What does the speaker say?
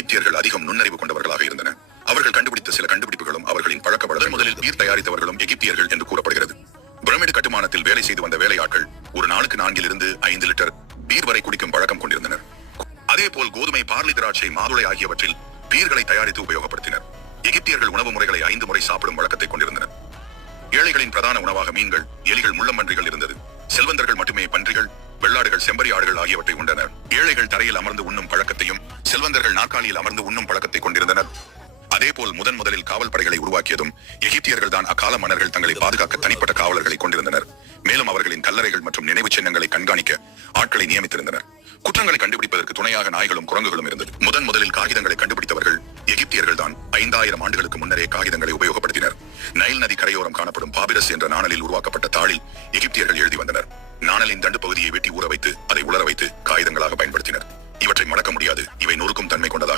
ஈப்தியர்கள் அதிகம் நுண்ணறிவு கொண்டவர்களாக இருந்தனர். அவர்கள் கண்டுபிடித்த சில கண்டுபிடிப்புகளும் அவர்களின் பழக்க வழக்கம் முதலில் நீர் தயாரித்தவர்களும் எகிப்தியர்கள் என்று கூறப்படுகிறது. பிரமிடு கட்டுமானத்தில் வேலை செய்து வந்த வேலையாட்கள் ஒரு நாளுக்கு நான்கிலிருந்து ஐந்து லிட்டர் பீர் வரை குடிக்கும் பழக்கம் கொண்டிருந்தனர். அதேபோல் கோதுமை பார்லி திராட்சை மாதுளை ஆகியவற்றில் பீர்களை தயாரித்து உபயோகப்படுத்தினர். எகிப்தியர்கள் உணவு முறைகளை ஐந்து முறை சாப்பிடும் வழக்கத்தை கொண்டிருந்தனர். ஏழைகளின் பிரதான உணவாக மீன்கள் எலிகள் முள்ளம்பன்றிகள் இருந்தது. செல்வந்தர்கள் மட்டுமே பன்றிகள் வெள்ளாடுகள் செம்பரி ஆடுகள் ஆகியவற்றை உண்டனர். ஏழைகள் தரையில் அமர்ந்து உண்ணும் பழக்கத்தையும் செல்வந்தர்கள் நாற்காலியில் அமர்ந்து உண்ணும் பழக்கத்தை கொண்டிருந்தனர். அதேபோல் முதன் முதலில் காவல் படைகளை உருவாக்கியதும் எகிப்தியர்கள் தான் அக்கால மன்னர்கள் தங்களை பாதுகாக்க தனிப்பட்ட காவலர்களை கொண்டிருந்தனர். மேலும் அவர்களின் கல்லறைகள் மற்றும் நினைவு சின்னங்களை கண்காணிக்க ஆட்களை நியமித்திருந்தனர். குற்றங்களை கண்டுபிடிப்பதற்கு துணையாக நாய்களும் குரங்குகளும் இருந்தது. முதன் முதலில் காகிதங்களை கண்டுபிடித்தவர்கள் எகிப்தியர்கள் தான் ஐந்தாயிரம் ஆண்டுகளுக்கு முன்னரே காகிதங்களை உபயோகப்படுத்தினர். நைல் நதி கரையோரம் காணப்படும் பாபிரஸ் என்ற நாணலில் உருவாக்கப்பட்ட தாளில் எகிப்தியர்கள் எழுதி வந்தனர். நாணலின் தண்டு பகுதியை வெட்டி ஊற வைத்து அதை உலர வைத்து